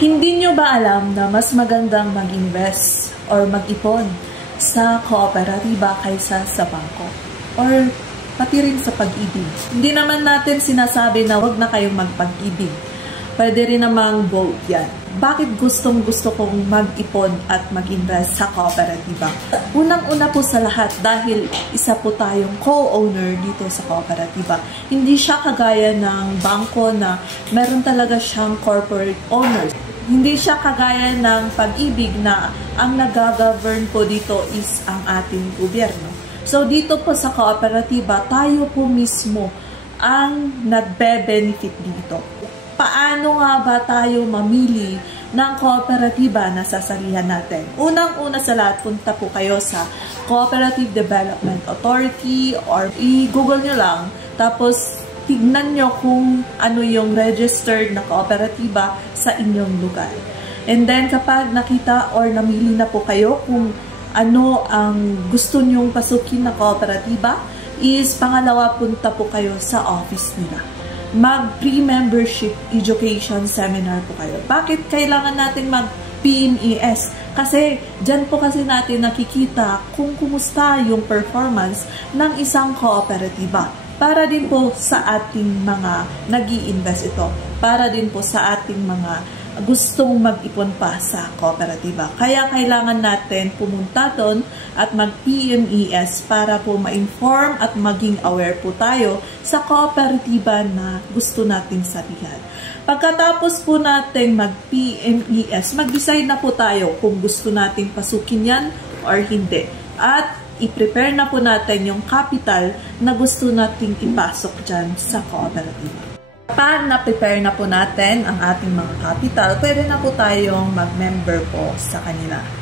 Hindi nyo ba alam na mas magandang mag-invest or mag-ipon sa kooperatiba kaysa sa bangko? Or pati rin sa pag-ibig? Hindi naman natin sinasabi na wag na kayong magpag-ibig. Pwede rin namang both yan. Bakit gustong-gusto kong mag-ipon at mag-invest sa kooperatiba? Unang-una po sa lahat dahil isa po tayong co-owner dito sa kooperatiba. Hindi siya kagaya ng bangko na meron talaga siyang corporate owners. Hindi siya kagaya ng pag-ibig na ang nag-govern po dito is ang ating gobyerno. So dito po sa kooperatiba, tayo po mismo ang nagbe-benefit dito. Paano nga ba tayo mamili ng kooperatiba na sasalihan natin? Unang-una sa lahat, punta po kayo sa Cooperative Development Authority or i-google nyo lang. Tapos, tignan nyo kung ano yung registered na kooperatiba sa inyong lugar. And then, kapag nakita or namili na po kayo kung ano ang gusto nyong pasukin na kooperatiba, is pangalawa, punta po kayo sa office nila. Mag-pre-membership education seminar po kayo. Bakit kailangan natin mag-PMES? Kasi dyan po kasi natin nakikita kung kumusta yung performance ng isang kooperatiba. Para din po sa ating mga nag-i-invest ito. Para din po sa ating mga gustong mag-ipon pa sa kooperatiba. Kaya kailangan natin pumunta doon at mag-PMES para po ma-inform at maging aware po tayo sa kooperatiba na gusto nating salihan. Pagkatapos po natin mag-PMES, mag-decide na po tayo kung gusto nating pasukin yan or hindi. At i-prepare na po natin yung capital na gusto nating ipasok dyan sa kooperatiba. Kapag na-prepare na po natin ang ating mga capital, pwede na po tayong mag-member po sa kanila.